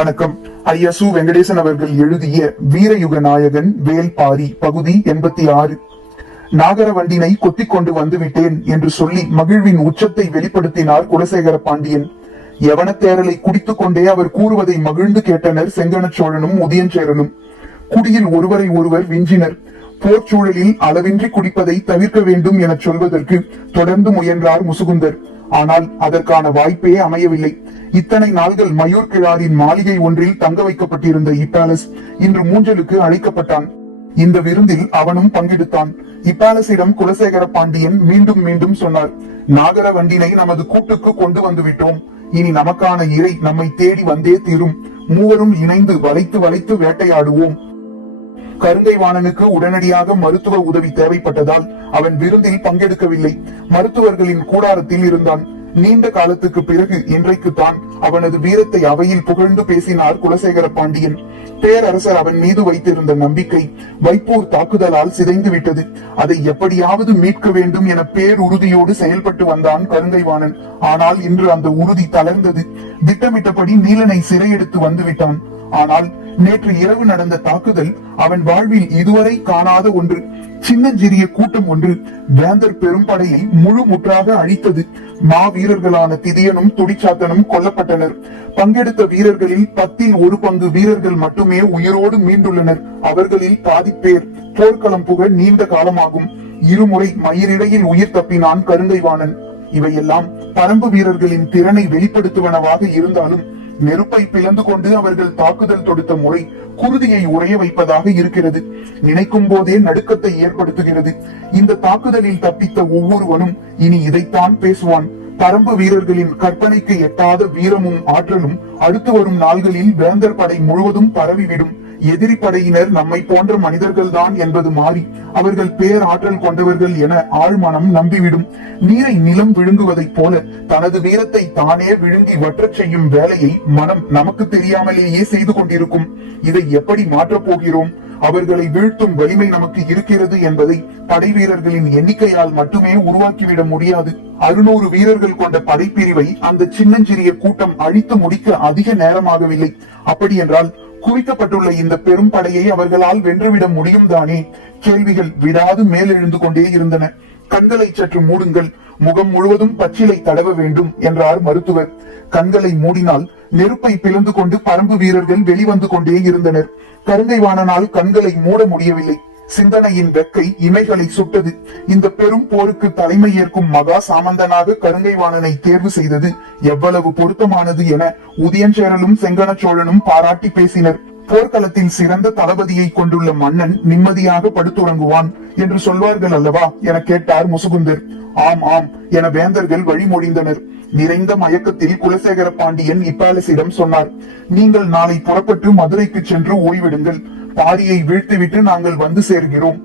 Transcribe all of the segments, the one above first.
வணக்கம். ஐயா சு வெங்கடேசன் அவர்கள் எழுதிய வீரயுக நாயகன் வேல்பாரி பகுதி எண்பத்தி ஆறு. நாகரவண்டினை கொத்திக் கொண்டு வந்துவிட்டேன் என்று சொல்லி மகிழ்வின் உச்சத்தை வெளிப்படுத்தினார் குலசேகர பாண்டியன். யவனத்தேரலை குடித்துக் கொண்டே அவர் கூறுவதை மகிழ்ந்து கேட்டனர் செங்கணச் சோழனும் உதயஞ்சேரனும். குடியில் ஒருவரை ஒருவர் விஞ்சினர். போர்ச்சூழலில் அளவின்றி குடிப்பதை தவிர்க்க வேண்டும் எனச் சொல்வதற்கு தொடர்ந்து முயன்றார் முசுகுந்தர். ஆனால் அதற்கான வாய்ப்பே அமையவில்லை. இத்தனை நாள்கள் மயூர் கிழாரின் மாளிகை ஒன்றில் தங்க வைக்கப்பட்டிருந்த இப்பாலஸ் இன்று மூஞ்சலுக்கு அழைக்கப்பட்டான். இந்த விருந்தில் அவனும் பங்கெடுத்தான். இப்பேலஸிடம் குலசேகர பாண்டியன் மீண்டும் மீண்டும் சொன்னார் நாகர வண்டினை நமது கூட்டுக்கு கொண்டு வந்து விட்டோம். இனி நமக்கான இறை நம்மை தேடி வந்தே தீரும். மூவரும் இணைந்து வளைத்து வளைத்து வேட்டையாடுவோம். கருங்கை வாணனுக்கு உடனடியாக மருத்துவ உதவி தேவைப்பட்டதால் அவன் விருந்தில் பங்கெடுக்கவில்லை. மருத்துவர்களின் கூடாரத்தில் இருந்தான். நீண்ட காலத்துக்கு பிறகு இன்றைக்கு தான் அவனது வீரத்தை அவையில் புகழ்ந்து பேசினார் குலசேகர பாண்டியன். பேரரசர் அவன் மீது வைத்திருந்த நம்பிக்கை வைப்பூர் தாக்குதலால் சிதைந்து விட்டது. அதை எப்படியாவது மீட்க வேண்டும் என பேருறுதியோடு செயல்பட்டு வந்தான் கருங்கைவாணன். ஆனால் இன்று அந்த உறுதி தளர்ந்தது. திட்டமிட்டபடி நீலனை சிறையெடுத்து வந்து விட்டான். ஆனால் நேற்று இரவு நடந்த தாக்குதல் அவன் வாழ்வில் இதுவரை காணாத ஒன்று. சின்னஞ்சிறிய கூட்டம் ஒன்று வேந்தர் பெரும்படையை முழு முற்றாக அழித்தது. மா வீரர்களான திதியனும் துடிச்சாத்தனும் கொல்லப்பட்டனர். பங்கெடுத்த வீரர்களில் பத்தில் ஒரு பங்கு வீரர்கள் மட்டுமே உயிரோடு மீண்டுள்ளனர். அவர்களில் பாதிப்பேர். போர்க்களம் புக நீண்ட காலமாகும். இருமுறை மயிரிடையில் உயிர் தப்பினான் கருந்தைவாணன் இவையெல்லாம் பரம்பு வீரர்களின் திறனை வெளிப்படுத்துவனவாக இருந்தாலும் நெருப்பை பிளந்து கொண்டு அவர்கள் தாக்குதல் தொடுத்த முறை குருதியை உறைய வைப்பதாக இருக்கிறது. நினைக்கும் போதே நடுக்கத்தை ஏற்படுத்துகிறது. இந்த தாக்குதலில் தப்பித்த ஒவ்வொருவனும் இனி இதைத்தான் பேசுவான். பரம்பு வீரர்களின் கற்பனைக்கு எட்டாத வீரமும் ஆற்றலும் அடுத்து வரும் நாள்களில் வேந்தர் படை முழுவதும் பரவிவிடும். எதிரி படையினர் நம்மை போன்ற மனிதர்கள் தான் என்பது மாறி அவர்கள் பேராற்றல் கொண்டவர்கள் என ஆழ்மனம் நம்பிவிடும். நீரை நிலம் விழுங்குவதைப் போல தனது வீரத்தை தானே விழுங்கி வற்றச் செய்யும் வேலையை மனம் நமக்கு தெரியாமலேயே செய்து கொண்டிருக்கும். இதை எப்படி மாற்றப் போகிறோம்? அவர்களை வீழ்த்தும் வலிமை நமக்கு இருக்கிறது என்பதை படை வீரர்களின் எண்ணிக்கையால் மட்டுமே உருவாக்கிவிட முடியாது. அறுநூறு வீரர்கள் கொண்ட படைப்பிரிவை அந்த சின்னஞ்சிறிய கூட்டம் அழித்து முடிக்க அதிக நேரமாகவில்லை. அப்படி என்றால் குவிக்கப்பட்டுள்ள இந்த பெரும் படையை அவர்களால் வென்றுவிட முடியும் தானே? கேள்விகள் விடாது மேலெழுந்து கொண்டே இருந்தன. கண்களை சற்று மூடுங்கள். முகம் முழுவதும் பச்சிலை தடவ வேண்டும் என்றார் மருத்துவர். கண்களை மூடினால் நெருப்பை பிளந்து கொண்டு பரம்பு வீரர்கள் வெளிவந்து கொண்டே இருந்தனர். கருங்கைவாணனால் கண்களை மூட முடியவில்லை. சிந்தனையின் வெக்கை இமைகளை சுட்டது. இந்த பெரும் போருக்கு தலைமை ஏற்கும் மகா சாமந்தனாக கருங்கைவாணனை தேர்வு செய்தது எவ்வளவு பொருத்தமானது என உதயஞ்சேரலும் செங்கன சோழனும் பாராட்டி பேசினர். போர்க்களத்தில் சிறந்த தளபதியை கொண்டுள்ள மன்னன் நிம்மதியாக படுத்துறங்குவான் என்று சொல்வார்கள் அல்லவா என கேட்டார் முசுகுந்தர். ஆம் ஆம் என வேந்தர்கள் வழிமொழிந்தனர். நிறைந்த மயக்கத்தில் குலசேகர பாண்டியன் இப்பாலசிடம் சொன்னார் நீங்கள் நாளை புறப்பட்டு மதுரைக்கு சென்று ஓய்விடுங்கள். தாடியை வீழ்த்திவிட்டு நாங்கள் வந்து சேர்கிறோம்.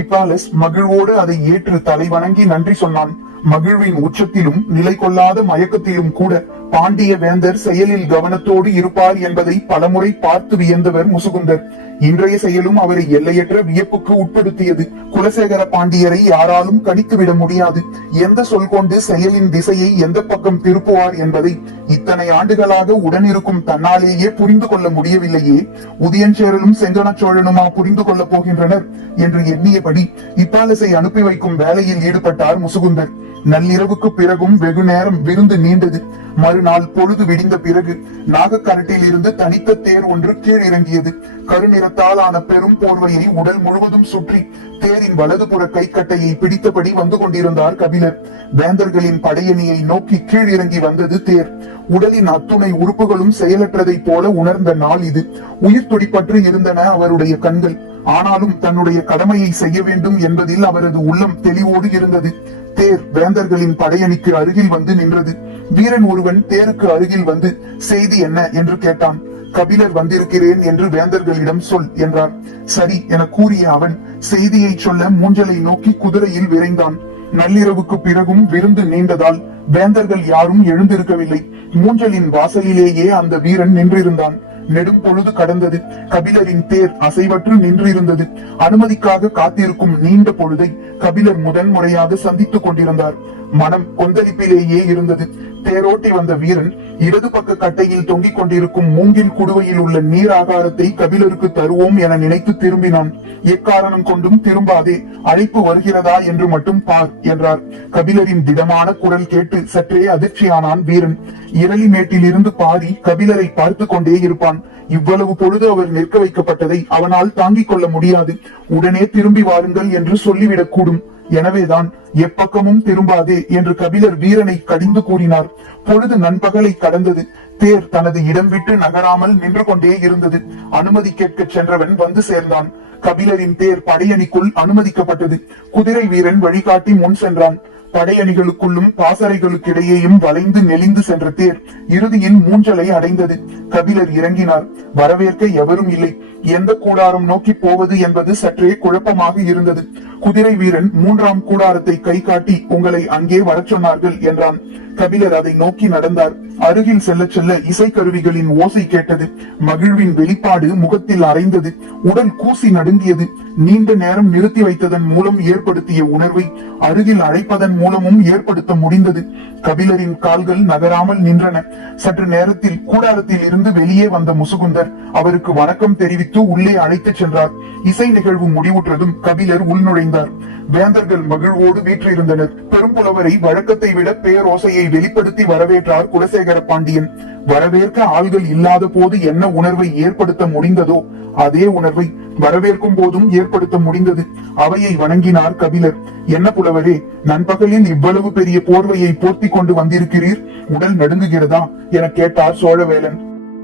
இப்பாலஸ் மகிழ்வோடு அதை ஏற்று தலை வணங்கி நன்றி சொன்னான். மகிழ்வின் உச்சத்திலும் நிலை கொள்ளாத மயக்கத்திலும் கூட பாண்டிய வேந்தர் செயலில் கவனத்தோடு இருப்பார் என்பதை பலமுறை பார்த்து வியந்தவர் முசுகுந்தர். இன்றைய செயலும் அவரை எல்லையற்ற வியப்புக்கு உட்படுத்தியது. குலசேகர பாண்டியரை யாராலும் கணித்துவிட முடியாது. எந்த சொல் கொண்டு செயலின் திசையை எந்த பக்கம் திருப்புவார் என்பதை இத்தனை ஆண்டுகளாக உடனிருக்கும் தன்னாலேயே புரிந்து கொள்ள முடியவில்லையே. உதயஞ்சேரலும் செங்கன சோழனுமா புரிந்து கொள்ளப் போகின்றனர் என்று எண்ணியபடி இப்பாலசை அனுப்பி வைக்கும் வேலையில் ஈடுபட்டார் முசுகுந்தர். நள்ளிரவுக்கு பிறகும் வெகு நேரம் விருந்து நீண்டது. மறுநாள் பொழுது விடிந்த பிறகு நாகக்கரட்டில் இருந்து தனித்த தேர் ஒன்று கீழ் இறங்கியது. கருநிறத்தால் ஆன பெரும் போர்வையை உடல் முழுவதும் சுற்றி தேரின் வலதுபுற கைக்கட்டையை பிடித்தபடி வந்து கொண்டிருந்தார் கபிலர். வேந்தர்களின் படையணியை நோக்கி கீழ் இறங்கி வந்தது தேர். உடலின் அத்துணை உறுப்புகளும் செயலற்றதை போல உணர்ந்த நாள் இது. உயிர் துடிப்பற்று இருந்தன அவருடைய கண்கள். ஆனாலும் தன்னுடைய கடமையை செய்ய வேண்டும் என்பதில் அவரது உள்ளம் தெளிவோடு இருந்தது. தேர் வேந்தர்களின் படையணிக்கு அருகில் வந்து நின்றது. வீரன் ஒருவன் தேருக்கு அருகில் வந்து செய்தி என்ன? என்று கேட்டான். கபிலர் வந்திருக்கிறேன் என்று வேந்தர்களிடம் சொல் என்றார். சரி என கூறிய அவன் செய்தியை சொல்ல மூஞ்சலை நோக்கி குதிரையில் விரைந்தான். நள்ளிரவுக்கு பிறகும் விருந்து நீண்டதால் வேந்தர்கள் யாரும் எழுந்திருக்கவில்லை. மூஞ்சலின் வாசலிலேயே அந்த வீரன் நின்றிருந்தான். நெடும் பொழுது கடந்தது. கபிலரின் தேர் அசைவற்று நின்றிருந்தது. அனுமதிக்காக காத்திருக்கும் நீண்ட பொழுதை கபிலர் முதன் முறையாக சந்தித்துக் கொண்டிருந்தார். மனம் கொந்தளிப்பிலேயே இருந்தது. தேரோட்டி வந்த வீரன் இடது பக்க கட்டையில் தொங்கிக் கொண்டிருக்கும் மூங்கில் குடுவையில் உள்ள நீர் ஆகாரத்தை கபிலருக்கு தருவோம் என நினைத்து திரும்பினான். எக்காரணம் கொண்டும் திரும்பாதே அழைப்பு வருகிறதா என்று மட்டும் பார் என்றார். கபிலரின் திடமான குரல் கேட்டு சற்றே அதிர்ச்சியானான் வீரன். இரளி மேட்டிலிருந்து பாரி கபிலரை பார்த்து கொண்டே இருப்பான். இவ்வளவு பொழுது அவர் நிற்க வைக்கப்பட்டதை அவனால் தாங்கிக் கொள்ள முடியாது. உடனே திரும்பி வாருங்கள் என்று சொல்லிவிடக் கூடும் எனவேதான் எப்பக்கமும் திரும்பாதே என்று கபிலர் வீரனை கடிந்து கூறினார். பொழுது நண்பகலை கடந்தது. தேர் தனது இடம் விட்டு நகராமல் நின்று கொண்டே இருந்தது. அனுமதி கேட்கச் சென்றவன் வந்து சேர்ந்தான். கபிலரின் தேர் படையணிக்குள் அனுமதிக்கப்பட்டது. குதிரை வீரன் வழிகாட்டி முன் சென்றான். படையணிகளுக்குள்ளும் பாசறைகளுக்கிடையேயும் வளைந்து நெளிந்து சென்ற தேர் இறுதியின் மூஞ்சலை அடைந்தது. கபிலர் இறங்கினார். வரவேற்க எவரும் இல்லை. எந்த கூடாரம் நோக்கி போவது என்பது சற்றே குழப்பமாக இருந்தது. குதிரை வீரன் மூன்றாம் கூடாரத்தை கை காட்டி உங்களை அங்கே வரச் சொன்னார்கள் என்றான். கபிலர் அதை நோக்கி நடந்தார். அருகில் செல்ல செல்ல இசைக்கருவிகளின் ஓசை கேட்டது. மகிழ்வின் வெளிப்பாடு முகத்தில் அரைந்தது. உடல் கூசி நடுங்கியது. நீண்ட நேரம் நிறுத்தி வைத்ததன் மூலம் ஏற்படுத்திய உணர்வை அருகில் அழைப்பதன் மூலமும் ஏற்படுத்த முடிந்தது. கபிலரின் கால்கள் நகராமல் நின்றன. சற்று நேரத்தில் கூடாரத்தில் இருந்து வெளியே வந்த முசுகுந்தர் அவருக்கு வணக்கம் தெரிவித்து உள்ளே அழைத்துச் சென்றார். இசை நிகழ்வு முடிவுற்றதும் கபிலர் உள்நுழைந்தார் வேந்தர்கள் மகிழ்வோடு வீற்றிருந்தனர். பெரும்புலவரை வழக்கத்தை விட பேரோசையை வெளிப்படுத்தி வரவேற்றார் குலசேகர் பாண்டியன் வரவேற்க ஆள்கள் இல்லாத போது என்ன உணர்வை ஏற்படுத்த முடிந்ததோ அதே உணர்வை வரவேற்கும் போதும் ஏற்படுத்த முடிந்தது. அவையை வணங்கினார் கபிலர். என்ன புலவரே நண்பகலில் இவ்வளவு பெரிய போர்வையை போர்த்தி கொண்டு வந்திருக்கிறீர்? உடல் நடுங்குகிறதா? என கேட்டார் சோழவேலன்.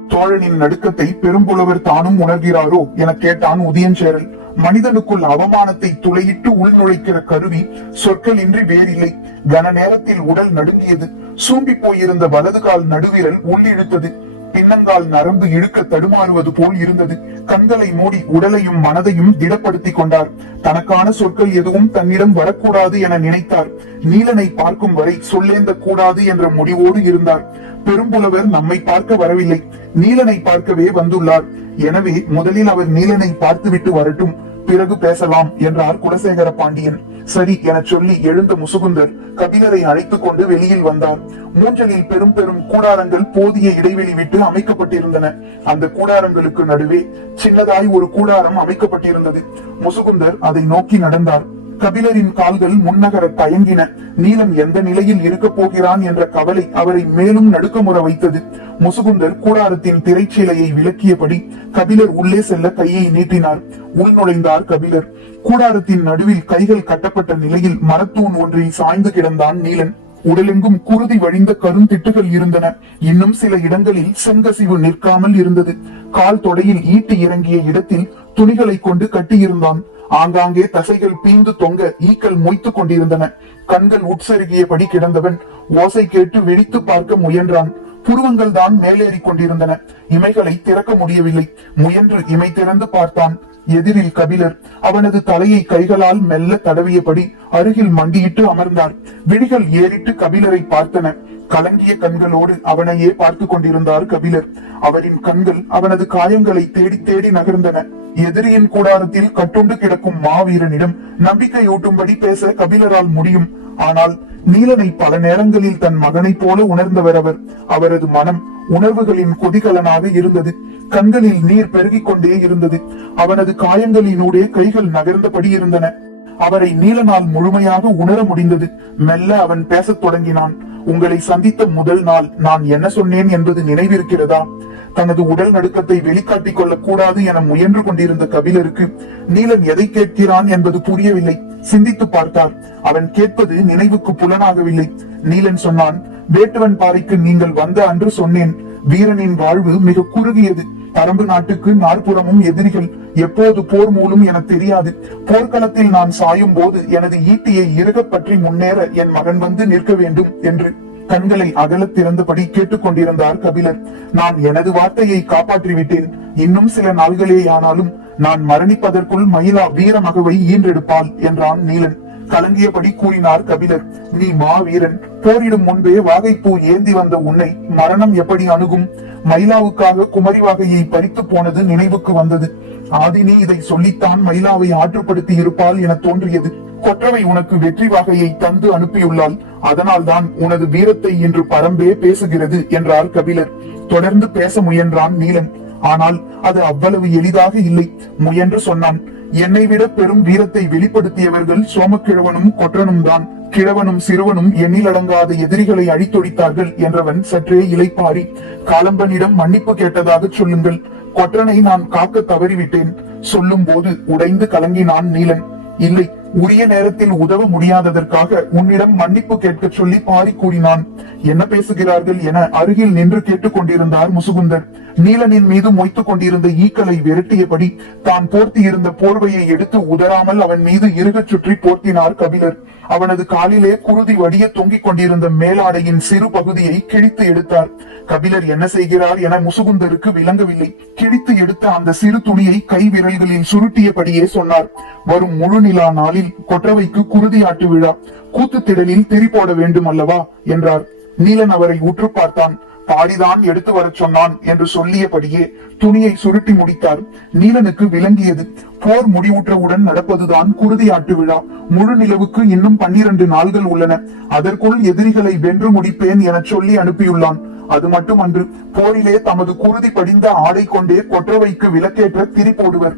சோழனின் நடுக்கத்தை பெரும்புலவர் தானும் உணர்கிறாரோ? என கேட்டான் உதயஞ்சேரல் மனிதனுக்குள் அவமானத்தை துளையிட்டு உள்நுழைக்கிற கருவி சொற்களின்றி வேறில்லை. கன நேரத்தில் உடல் நடுங்கியது. சூம்பி போயிருந்த வலது கால் நடுவிரல் உள்ளிழுத்தது. பின்னங்கால் நரம்பு இழுக்க தடுமாறுவது போல் இருந்தது. கண்களை மூடி உடலையும் மனதையும் திடப்படுத்திக் கொண்டார். தனக்கான சொற்கள் எதுவும் தன்னிடம் வரக்கூடாது என நினைத்தார். நீலனை பார்க்கும் வரை சொல்லேந்த கூடாது என்ற முடிவோடு இருந்தார். பெரும்புலவர் நம்மை பார்க்க வரவில்லை. நீலனை பார்க்கவே வந்துள்ளார். எனவே முதலில் அவர் நீலனை பார்த்துவிட்டு வரட்டும். பிறகு பேசலாம் என்றார் குலசேகர பாண்டியன். சரி என சொல்லி எழுந்த முசுகுந்தர் கபிலரை அழைத்துக் கொண்டு வெளியில் வந்தார். மூஞ்சலில் பெரும் பெரும் கூடாரங்கள் போதிய இடைவெளி விட்டு அமைக்கப்பட்டிருந்தன. அந்த கூடாரங்களுக்கு நடுவே சின்னதாய் ஒரு கூடாரம் அமைக்கப்பட்டிருந்தது. முசுகுந்தர் அதை நோக்கி நடந்தார். கபிலரின் கால்கள் முன்னகர தயங்கின. நீலன் எந்த நிலையில் இருக்கப் போகிறான் என்ற கவலை அவரை மேலும் நடுக்கமுற வைத்தது. முசுகுந்தர் கூடாரத்தின் திரைச்சீலையை விளக்கியபடி கபிலர் உள்ளே செல்ல கையை நீட்டினார். உள் நுழைந்தார் கபிலர். கூடாரத்தின் நடுவில் கைகள் கட்டப்பட்ட நிலையில் மரத்தூண் ஒன்றில் சாய்ந்து கிடந்தான் நீலன். உடலெங்கும் குருதி வழிந்த கருந்திட்டுகள் இருந்தன. இன்னும் சில இடங்களில் செங்கசிவு நிற்காமல் இருந்தது. கால் தொடையில் ஈட்டி இறங்கிய இடத்தில் துணிகளை கொண்டு கட்டியிருந்தான். ஆங்காங்கே தசைகள் பீந்து தொங்க ஈக்கள் மொய்த்துக் கொண்டிருந்தன. கண்கள் உட்செருகியபடி கிடந்தவன் ஓசை கேட்டு வெடித்து பார்க்க முயன்றான். புருவங்கள் தான் மேலேறி கொண்டிருந்தன. இமைகளை திறக்க முடியவில்லை. முயன்று இமை திறந்து பார்த்தான். எதிரில் கபிலர் அவனது தலையை கைகளால் மெல்ல தடவியபடி அருகில் மண்டியிட்டு அமர்ந்தார். விழிகள் ஏறிட்டு கபிலரை பார்த்தன. கலங்கிய கண்களோடு அவனையே பார்த்து கொண்டிருந்தார் கபிலர். அவரின் கண்கள் அவனது காயங்களை தேடி தேடி நகர்ந்தன. எதிரியின் கூடாரத்தில் கட்டுண்டு கிடக்கும் மாவீரனிடம் நம்பிக்கையூட்டும்படி பேச கபிலரால் முடியும். ஆனால் நீலனை பல நேரங்களில் தன் மகனைப் போல உணர்ந்தவர் அவர் அவரது மனம் உணர்வுகளின் கொதிகலனாக இருந்தது. கண்களில் நீர் பெருகிக் கொண்டே இருந்தது. அவனது காயங்களினூடே கைகள் நகர்ந்தபடி இருந்தன. அவரை நீலனால் முழுமையாக உணர முடிந்தது. மெல்ல அவன் பேசத் தொடங்கினான். உங்களை சந்தித்த முதல் நாள் நான் என்ன சொன்னேன் என்பது நினைவிருக்கிறதா? தனது உடல் நடுக்கத்தை வெளிக்காட்டிக் கொள்ளக் கூடாது என முயன்று கொண்டிருந்த கபிலருக்கு நீலன் எதை கேட்கிறான் என்பது புரியவில்லை. சிந்தித்து பார்த்தார். அவன் கேட்பது நினைவுக்கு புலனாகவில்லை. நீலன் சொன்னான் வேட்டுவன் பாறைக்கு நீங்கள் வந்த அன்று சொன்னேன் வீரனின் வாழ்வு மிக குறுகியது. பரம்பு நாட்டுக்கு நாற்புறமும் எதிரிகள் எப்போது போர் மூலம் என தெரியாது. போர்க்களத்தில் நான் சாயும் போது எனது ஈட்டியை இறுகப் பற்றி முன்னேற என் மகன் வந்து நிற்க வேண்டும் என்று கண்களை அகல திறந்தபடி கேட்டுக்கொண்டிருந்தார் கபிலர். நான் எனது வார்த்தையை காப்பாற்றிவிட்டேன். இன்னும் சில நாள்களேயானாலும் நான் மரணிப்பதற்குள் மயிலா வீர மகவை ஈன்றெடுப்பாள் என்றான் நீலன். கலங்கியபடி கூறினார் கபிலர். நீ மாவீரன் போரிடும் முன்பே வாகைப்பூ ஏந்தி வந்த உன்னை மரணம் எப்படி அணுகும்? மயிலாவுக்காக குமரி வாகையை பறித்து போனது நினைவுக்கு வந்தது. ஆதினி இதை சொல்லித்தான் மயிலாவை ஆற்றுப்படுத்தி இருப்பாள் என தோன்றியது. கொற்றவை உனக்கு வெற்றி வகையை தந்து அனுப்பியுள்ளாள். அதனால்தான் உனது வீரத்தை இன்று பரம்பே பேசுகிறது என்றார் கபிலர். தொடர்ந்து பேச முயன்றான் நீலன். ஆனால் அது அவ்வளவு எளிதாக இல்லை. முயன்று சொன்னான் என்னை விட பெரும் வீரத்தை வெளிப்படுத்தியவர்கள் சோமக்கிழவனும் கொற்றனும் தான். கிழவனும் சிறுவனும் எண்ணிலடங்காத எதிரிகளை அழித்தொழித்தார்கள் என்றவன் சற்றே இலைப்பாரி காலம்பனிடம் மன்னிப்பு கேட்டதாக சொல்லுங்கள். கொற்றனை நான் காக்க தவறிவிட்டேன். சொல்லும் போது உடைந்து கலங்கினான் நீலன். இல்லை உரிய நேரத்தில் உதவ முடியாததற்காக உன்னிடம் மன்னிப்பு கேட்க சொல்லி பாரி கூறினான் என்ன பேசுகிறார்கள் என அருகில் நின்று கேட்டுக் கொண்டிருந்தார் முசுகுந்தர். நீலனின் மீது மொய்த்துக் கொண்டிருந்த ஈக்களை விரட்டியபடி தான் போர்த்தியிருந்த போர்வையை எடுத்து உதறாமல் அவன் மீது இருகச் சுற்றி போர்த்தினார் கபிலர். அவனது காலிலே குருதி வடிய தொங்கிக் கொண்டிருந்த மேலாடையின் சிறு பகுதியை கிழித்து எடுத்தார். கபிலர் என்ன செய்கிறார் என முசுகுந்தருக்கு விளங்கவில்லை. கிழித்து எடுத்த அந்த சிறு துணியை கை விரல்களில் சுருட்டியபடியே சொன்னார். வரும் முழு நிலா நாளில் கொற்றவைக்கு குருதி ஆட்டு விழா. கூத்து திடலில் திரி போட வேண்டும் அல்லவா என்றார். நீலன் அவரை உற்று பார்த்தான். பாடிதான் எடுத்து வரச் சொன்னான் என்று சொல்லியபடியே துணியை சுருட்டி முடித்தார். நீலனுக்கு விளங்கியது. போர் முடிவுற்றவுடன் நடப்பதுதான் குருதியாட்டு விழா. முழு நிலவுக்கு இன்னும் பன்னிரண்டு நாள்கள் உள்ளன. அதற்குள் எதிரிகளை வென்று முடிப்பேன் என சொல்லி அனுப்பியுள்ளான். அது மட்டுமன்று போரிலே தமது குருதி படிந்த ஆடை கொண்டே கொற்றவைக்கு விலக்கேற்ற திரி போடுவர்.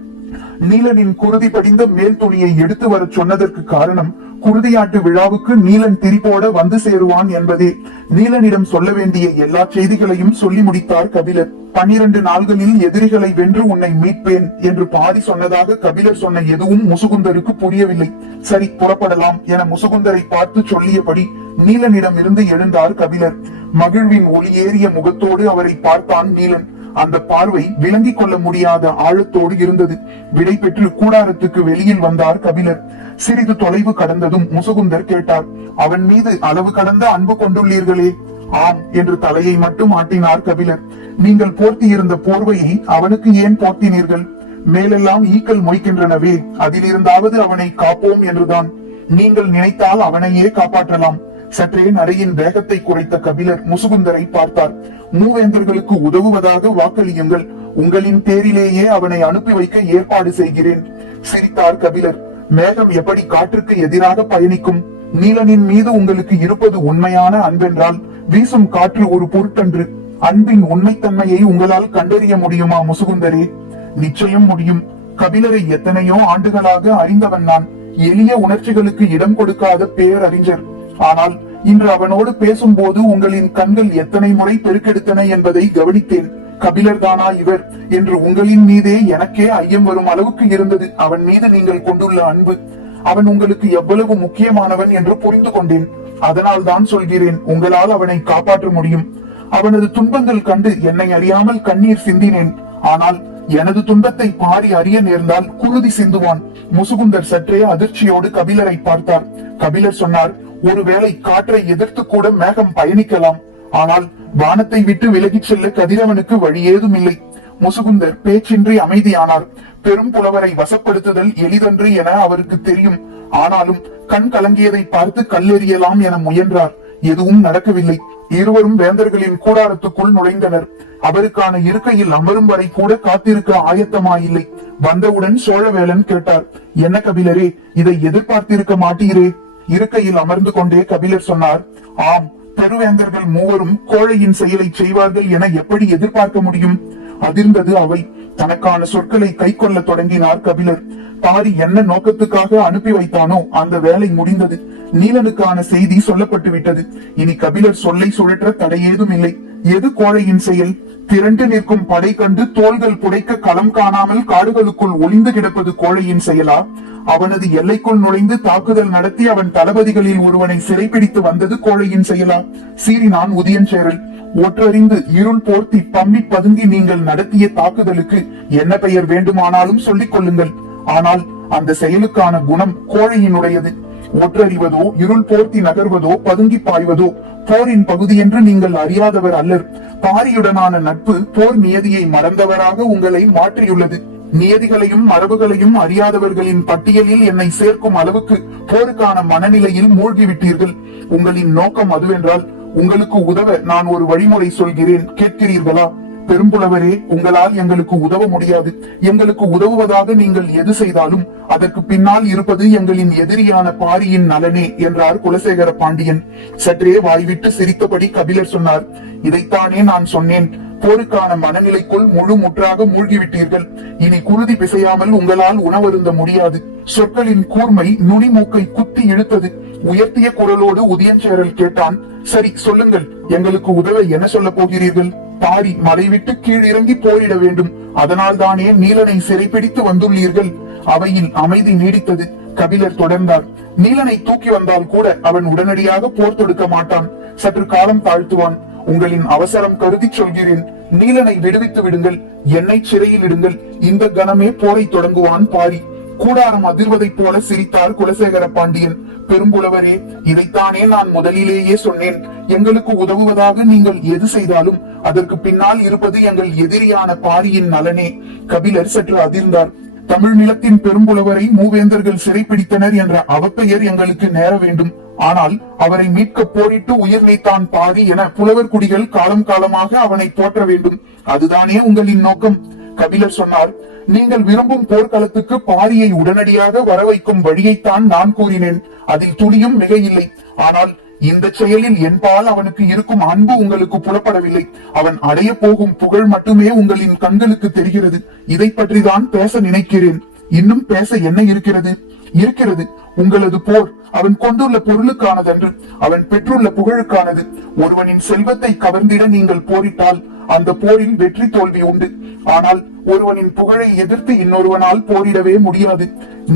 நீலனின் குருதி படிந்த மேல் துணியை எடுத்து வர சொன்னதற்கு காரணம் குருதியாட்டு விழாவுக்கு நீலன் திரிபோட வந்து சேருவான் என்பதே. நீலனிடம் சொல்ல வேண்டிய எல்லா செய்திகளையும் சொல்லி முடித்தார் கபிலர். பன்னிரண்டு நாள்களில் எதிரிகளை வென்று உன்னை மீட்பேன் என்று பாரி சொன்னதாக கபிலர் சொன்ன எதுவும் முசுகுந்தருக்கு புரியவில்லை. சரி புறப்படலாம் என முசுகுந்தரை பார்த்து சொல்லியபடி நீலனிடம் இருந்து எழுந்தார் கபிலர். மகிழ்வின் ஒளியேறிய முகத்தோடு அவரை பார்த்தான் நீலன். அந்த பார்வை விளங்கிக் கொள்ள முடியாத ஆழத்தோடு இருந்தது. விடை பெற்று கூடாரத்துக்கு வெளியில் வந்தார் கபிலர். சிறிது தொலைவு கடந்ததும் முசுகுந்தர் கேட்டார் அவன் மீது அளவு கடந்த அன்பு கொண்டுள்ளீர்களே. ஆம் என்று தலையை மட்டும் ஆட்டினார் கபிலர். நீங்கள் போர்த்தியிருந்த போர்வையை அவனுக்கு ஏன் போர்த்தினீர்கள்? மேலெல்லாம் ஈக்கள் மொய்க்கின்றனவே அதிலிருந்தாவது அவனை காப்போம் என்றுதான். நீங்கள் நினைத்தால் அவனையே காப்பாற்றலாம். சற்றே நடையின் வேகத்தை குறைத்த கபிலர் முசுகுந்தரை பார்த்தார். மூவேந்தர்களுக்கு உதவுவதாக வாக்களியுங்கள். உங்களின் பேரிலேயே அவனை அனுப்பி வைக்க ஏற்பாடு செய்கிறேன். சிரித்தார் கபிலர். மேகம் எப்படி காற்றுக்கு எதிராக பயணிக்கும்? நீலனின் மீது உங்களுக்கு இருப்பது உண்மையான அன்பென்றால் வீசும் காற்று ஒரு பொருட்டன்று. அன்பின் உண்மைத்தன்மையை உங்களால் கண்டறிய முடியுமா முசுகுந்தரே? நிச்சயம் முடியும். கபிலரை எத்தனையோ ஆண்டுகளாக அறிந்தவன் நான். எளிய உணர்ச்சிகளுக்கு இடம் கொடுக்காத பேரறிஞர். ஆனால் இன்று அவனோடு பேசும்போது உங்களின் கண்கள் எத்தனை முறை பெருக்கெடுத்தன என்பதை கவனித்தேன். கபிலர் தானா இவர்? என்று உங்களின் மீதே எனக்கே ஐயம் வரும் அளவுக்கு இருந்தது. அவன் மீது நீங்கள் கொண்டுள்ள அன்பு. அவன் உங்களுக்கு எவ்வளவு முக்கியமானவன் என்று புரிந்து கொண்டேன். அதனால் தான் சொல்கிறேன் உங்களால் அவனை காப்பாற்ற முடியும். அவனது துன்பங்கள் கண்டு என்னை அறியாமல் கண்ணீர் சிந்தினேன். ஆனால் எனது துன்பத்தை பாரி அறிய நேர்ந்தால் குருதி சிந்துவான். முசுகுந்தர் சற்றே அதிர்ச்சியோடு கபிலரை பார்த்தார். கபிலர் சொன்னார் ஒருவேளை காற்றை எதிர்த்து கூட மேகம் பயணிக்கலாம். ஆனால் வானத்தை விட்டு விலகிச் செல்ல கதிரவனுக்கு வழியேதும் இல்லை முசுகுந்தர் பேச்சின்றி அமைதியானார். பெரும் புலவரை வசப்படுத்துதல் எளிதன்று என அவருக்கு தெரியும். ஆனாலும் கண் கலங்கியதை பார்த்து கல்லெறியலாம் என முயன்றார். எதுவும் நடக்கவில்லை. இருவரும் வேந்தர்களின் கூடாரத்துக்குள் நுழைந்தனர். அவருக்கான இருக்கையில் அமரும் வரை கூட காத்திருக்க ஆயத்தமாயில்லை. வந்தவுடன் சோழவேலன் கேட்டார் என்ன கபிலரே இதை எதிர்பார்த்திருக்க மாட்டீரே? இருக்கையில் அமர்ந்து கொண்டே கபிலர் சொன்னார் ஆம் பெருவேந்தர்கள் மூவரும் கோழையின் செயலை செய்வார்கள் என எப்படி எதிர்பார்க்க முடியும்? அதிர்ந்தது அவை. தனக்கான சொற்களை கை கொள்ள தொடங்கினார் கபிலர். பாரி என்ன நோக்கத்துக்காக அனுப்பி வைத்தானோ அந்த வேலை முடிந்தது. நீலனுக்கான செய்தி சொல்லப்பட்டு விட்டது இனி கபிலர் சொல்லை சுழற்ற தடையேதும் இல்லை எது கோழையின் செயல்? திரண்டு நிற்கும் படை கண்டு தோள்கள் புடைக்க களம் காணாமல் காடுகளுக்குள் ஒளிந்து கிடப்பது கோழையின் செயலா? அவனது எல்லைக்குள் நுழைந்து தாக்குதல் நடத்தி அவன் தளபதிகளில் ஒருவனை சிறைப்பிடித்து வந்தது கோழையின் செயலா? சீறினான் உதயஞ்சேரல் ஒற்றறிந்து இருள் போர்த்தி பம்மி பதுங்கி நீங்கள் நடத்திய தாக்குதலுக்கு என்ன பெயர் வேண்டுமானாலும் சொல்லிக் கொள்ளுங்கள். ஆனால் அந்த செயலுக்கான குணம் கோழையினுடையது. ஒற்றறிவதோ இருள் போர்த்தி நகர்வதோ பதுங்கி பாய்வதோ போரின் பகுதி என்று நீங்கள் அறியாதவர் அல்லர். பாரியுடனான நட்பு போர் நியதியை மறந்தவராக உங்களை மாற்றியுள்ளது. நியதிகளையும் மரபுகளையும் அறியாதவர்களின் பட்டியலில் என்னை சேர்க்கும் அளவுக்கு போருக்கான மனநிலையில் மூழ்கிவிட்டீர்கள். உங்களின் நோக்கம் அதுவென்றால் உங்களுக்கு உதவ நான் ஒரு வழிமுறை சொல்கிறேன். கேட்கிறீர்களா? பெரும்புலவரே உங்களால் எங்களுக்கு உதவ முடியாது. எங்களுக்கு உதவுவதாக நீங்கள் எது செய்தாலும் அதற்கு பின்னால் இருப்பது எங்களின் எதிரியான பாரியின் நலனே என்றார் குலசேகர பாண்டியன். சற்றே வாய்விட்டு சிரித்தபடி கபிலர் சொன்னார் இதைத்தானே நான் சொன்னேன். போருக்கான மனநிலைக்குள் முழு முற்றாக மூழ்கிவிட்டீர்கள். இனி குருதி பிசையாமல் உங்களால் உணவருந்த முடியாது. சொற்களின் கூர்மை நுனி மூக்கை குத்தி இழுத்தது. உயர்த்திய குரலோடு உதயஞ்சேரல் கேட்டான் சரி சொல்லுங்கள் எங்களுக்கு உதவ என்ன சொல்ல போகிறீர்கள்? பாரி மலை விட்டு கீழிறங்கி போரிட வேண்டும். அதனால் தானே நீலனை சிறைப்பிடித்து வந்துள்ளீர்கள். அவையில் அமைதி நீடித்தது. கபிலர் தொடர்ந்தார். நீலனை தூக்கி வந்தால் கூட அவன் உடனடியாக போர் தொடுக்க மாட்டான். சற்று காலம் தாழ்த்துவான். உங்களின் அவசரம் கருதி சொல்கிறேன். நீலனை விடுவித்து விடுங்கள். என்னை சிறையில் இடுங்கள். இந்த கணமே போரை தொடங்குவான் பாரி. கூடாரம் அதிர்வதைப் போல சிரித்தார் குலசேகர பாண்டியன். பெரும்புலவரே இதைத்தானே நான் முதலிலேயே சொன்னேன். எங்களுக்கு உதவுவதாக நீங்கள் எது செய்தாலும் அதற்கு பின்னால் இருப்பது எங்கள் எதிரியான பாரியின் நலனே. கபிலர் சற்று அதிர்ந்தார். தமிழ் நிலத்தின் பெரும்புலவரை மூவேந்தர்கள் சிறைப்பிடித்தனர் என்ற அவப்பெயர் எங்களுக்கு நேர வேண்டும். ஆனால் அவரை மீட்க போரிட்டு உயிர் நீத்தான் பாரி என புலவர் குடிகள் காலம் காலமாக அவனை போற்ற வேண்டும். அதுதானே உங்களின் நோக்கம். கபிலர் சொன்னார் நீங்கள் விரும்பும் போர்க்களத்துக்கு பாரியை உடனடியாக வர வைக்கும் வழியைத்தான் நான் கூறினேன். அதில் துளியும் மிக இல்லை ஆனால் இந்த செயலில் என்பால் அவனுக்கு இருக்கும் அன்பு உங்களுக்கு புலப்படவில்லை. அவன் அடைய போகும் புகழ் மட்டுமே உங்களின் கண்களுக்கு தெரிகிறது. இதை பற்றி தான் பேச நினைக்கிறேன். இன்னும் பேச என்ன இருக்கிறது? இருக்கிறது. உங்களது போர் அவன் கொண்டுள்ள பொருளுக்கானதன்று அவன் பெற்றுள்ள புகழுக்கானது. ஒருவனின் செல்வத்தை கவர்ந்திட நீங்கள் போரிட்டால் அந்த போரில் வெற்றி தோல்வி உண்டு. ஆனால் ஒருவனின் புகழை எதிர்த்து இன்னொருவனால் போரிடவே முடியாது.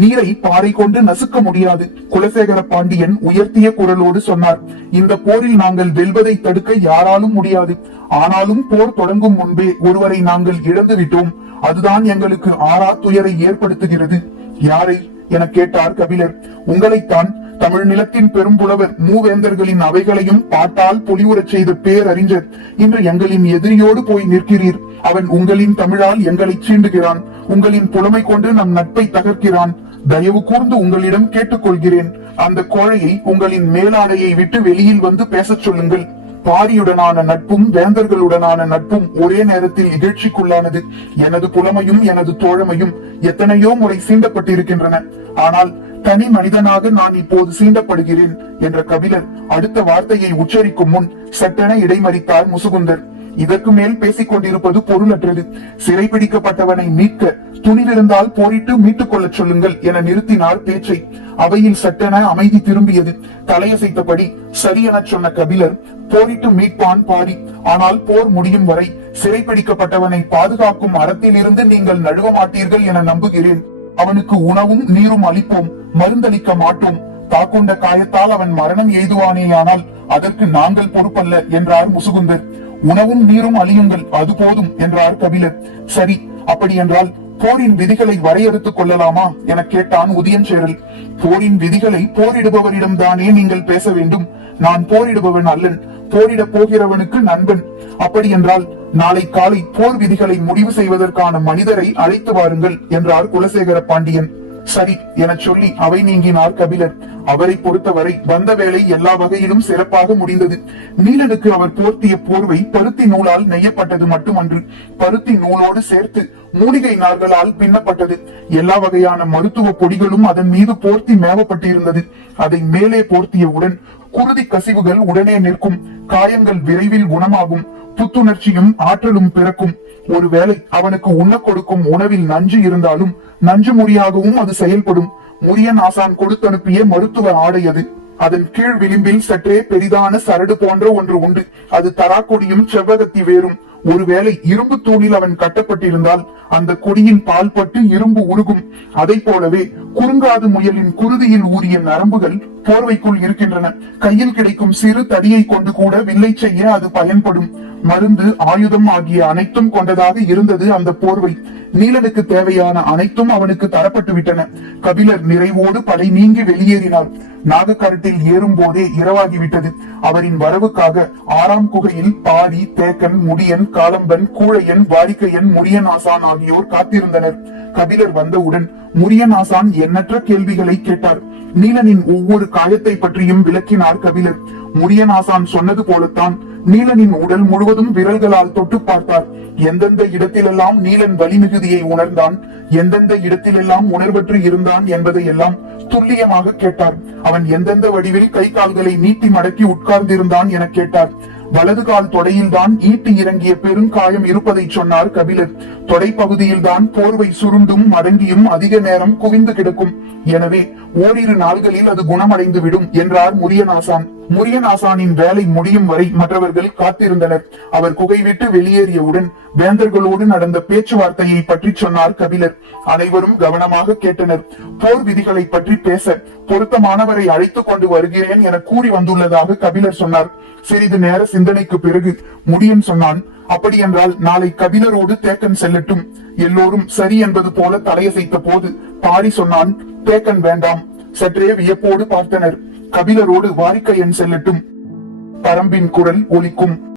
நீரை பாறை கொண்டு நசுக்க முடியாது. குலசேகர பாண்டியன் உயர்த்திய குரலோடு சொன்னார் இந்த போரில் நாங்கள் வெல்வதை தடுக்க யாராலும் முடியாது. ஆனாலும் போர் தொடங்கும் முன்பே ஒருவரை நாங்கள் இழந்து விட்டோம் அதுதான் எங்களுக்கு ஆறா துயரை ஏற்படுத்துகிறது. யாரை? என கேட்டார் கபிலர். உங்களைத்தான் தமிழ் நிலத்தின் பெரும்புலவர் மூவேந்தர்களின் அவைகளையும் பாட்டால் பொலிவுறச் செய்த பேரறிஞர். இன்று எங்களின் எதிரியோடு போய் நிற்கிறீர். அவன் உங்களின் தமிழால் எங்களை சீண்டுகிறான். உங்களின் புலமை கொண்டு நம் நட்பை தகர்க்கிறான். தயவு கூர்ந்து உங்களிடம் கேட்டுக்கொள்கிறேன். அந்த கோழையை உங்களின் மேலாடையை விட்டு வெளியில் வந்து பேசச் சொல்லுங்கள். பாரியுடனான நட்பும் வேந்தர்களுடனான நட்பும் ஒரே நேரத்தில் இகழ்ச்சிக்குள்ளானது. எனது புலமையும் எனது தோழமையும் எத்தனையோ முறை சீண்டப்பட்டிருக்கின்றன. ஆனால் தனி மனிதனாக நான் இப்போது சீண்டப்படுகிறேன் என்ற கபிலர் அடுத்த வார்த்தையை உச்சரிக்கும் முன் சட்டென இடைமறித்தார் முசுகுந்தர். இதற்கு மேல் பேசிக் கொண்டிருப்பது பொருளற்றது. சிறைபிடிக்கப்பட்டவனை மீட்க துணிவிருந்தால் போரிட்டு மீட்டுக் கொள்ளச் சொல்லுங்கள் என நிறுத்தினார் பேச்சை. அவையில் சட்டென அமைதி திரும்பியது. தலையசைத்தபடி சரியெனச் சொன்ன கபிலர் போரிட்டு மீட்பான் பாடி ஆனால் போர் முடியும் வரை சிறைப்பிடிக்கப்பட்டவனை பாதுகாக்கும் அறத்திலிருந்து நீங்கள் நழுவ மாட்டீர்கள் என நம்புகிறேன். அவனுக்கு உணவும் நீரும் அளிப்போம் மருந்தளிக்க மாட்டோம். தாக்குண்ட காயத்தால் அவன் மரணம் எய்துவானேயானால் அதற்கு நாங்கள் பொறுப்பல்ல என்றார் முசுகுந்தர். உணவும் நீரும் அழியுங்கள் அது போதும் என்றார் கபிலர். சரி அப்படி என்றால் போரின் விதிகளை வரையறுத்துக் கொள்ளலாமா என கேட்டான் உதயஞ்சேரல். போரின் விதிகளை போரிடுபவரிடம் தானே நீங்கள் பேச வேண்டும். நான் போரிடுபவன் அல்லன். போரிடப் போகிறவனுக்கு நண்பன். அப்படி என்றால் நாளை காலை போர் விதிகளை முடிவு செய்வதற்கான மனிதரை அழைத்து வாருங்கள் என்றார் குலசேகர பாண்டியன். சரி எனச் சொல்லி அவை நீங்கினார் கபிலர். அவரை பொறுத்தவரை வந்த வேலை எல்லா வகையிலும் சிறப்பாக முடிந்தது. நீலனுக்கு அவர் போர்த்திய போர்வை பருத்தி நூலால் நெய்யப்பட்டது மட்டுமன்று. பருத்தி நூலோடு சேர்த்து மூலிகை நார்களால் பின்னப்பட்டது. எல்லா வகையான மருத்துவ பொடிகளும் அதன் மீது போர்த்தி மேவப்பட்டிருந்தது. அதை மேலே போர்த்தியவுடன் குருதி கசிவுகள் உடனே நிற்கும். காயங்கள் விரைவில் குணமாகும். புத்துணர்ச்சியும் ஆற்றலும் பிறக்கும். ஒருவேளை அவனுக்கு உண்ண கொடுக்கும் உணவில் நஞ்சு இருந்தாலும் நஞ்சு முறியாகவும் அது செயல்படும். முரியன் ஆசான் கொடுத்தனுப்பிய மருத்துவ ஆடை அது. அதன் கீழ் விளிம்பில் சற்றே பெரிதான சரடு போன்ற ஒன்று உண்டு. அது தராக்குடியும் செவ்வகத்தி வேறும். ஒருவேளை இரும்பு தூணில் அவன் கட்டப்பட்டிருந்தால் அந்த கொடியின் பால் பட்டு இரும்பு உருகும். அதை போலவே குறுங்காது முயலின் குருதியில் ஊறிய நரம்புகள் போர்வைக்குள் இருக்கின்றன. கையில் கிடைக்கும் சிறு தடியை கொண்டு கூட வில்லை செய்ய அது பயன்படும். மருந்து ஆயுதம் ஆகிய அனைத்தும் கொண்டதாக இருந்தது அந்த போர்வை. நீலனுக்கு தேவையான அனைத்தும் அவனுக்கு தரப்பட்டு விட்டன கபிலர் நிறைவோடு படை நீங்கி வெளியேறினார். நாகக்கரட்டில் ஏறும் போதே இரவாகிவிட்டது. அவரின் வரவுக்காக ஆறாம் குகையில் பாடி தேக்கன் முடியன் காலம்பன் கூழையன் வாரிக்கையன் முடியன் ஆசான் ஆகியோர் காத்திருந்தனர். கபிலர் வந்தவுடன் முரியன் ஆசான் எண்ணற்ற கேள்விகளை கேட்டார். நீலனின் ஒவ்வொரு காயத்தை பற்றியும் விளக்கினார் கபிலர். முரியன் ஆசான் சொன்னது போலத்தான் நீலனின் உடல் முழுவதும் விரல்களால் தொட்டு பார்த்தார். எந்தெந்த இடத்திலெல்லாம் நீலன் வலிமிகுதியை உணர்ந்தான் எந்தெந்த இடத்திலெல்லாம் உணர்வற்று இருந்தான் என்பதை எல்லாம் துல்லியமாக கேட்டார். அவன் எந்தெந்த வடிவில் கை கால்களை நீட்டி மடக்கி உட்கார்ந்திருந்தான் என கேட்டார். வலது கால் தொடையில்தான் ஈட்டி இறங்கிய பெருங்காயம் இருப்பதை சொன்னார் கபிலர். தொடை பகுதியில்தான் போர்வை சுருண்டும் மடங்கியும் அதிக நேரம் குவிந்து கிடக்கும். எனவே ஓரிரு நாள்களில் அது குணமடைந்து விடும் என்றார் முரியநாசான் முரியநாசானின் வேலை முடியும் வரை மற்றவர்கள் காத்திருந்தனர். அவர் குகை விட்டு வெளியேறியவுடன் வேந்தர்களோடு நடந்த பேச்சுவார்த்தையை பற்றி சொன்னார் கபிலர். அனைவரும் கவனமாக கேட்டனர். போர் விதிகளை பற்றி பேச பொருத்தமானவரை அழைத்துக் கொண்டு வருகிறேன் என கூறி வந்துள்ளதாக கபிலர் சொன்னார். சிறிது நேர சிந்தனைக்கு பிறகு முடியன் சொன்னான் அப்படியென்றால் நாளை கபிலரோடு தேக்கன் செல்லட்டும். எல்லோரும் சரி என்பது போல தலையசைத்த போது பாரி சொன்னான் தேக்கன் வேண்டாம். சற்றே வியப்போடு பார்த்தனர். கபிலரோடு வாரிக்கையன் செல்லட்டும். பரம்பின் குரல் ஒலிக்கும்.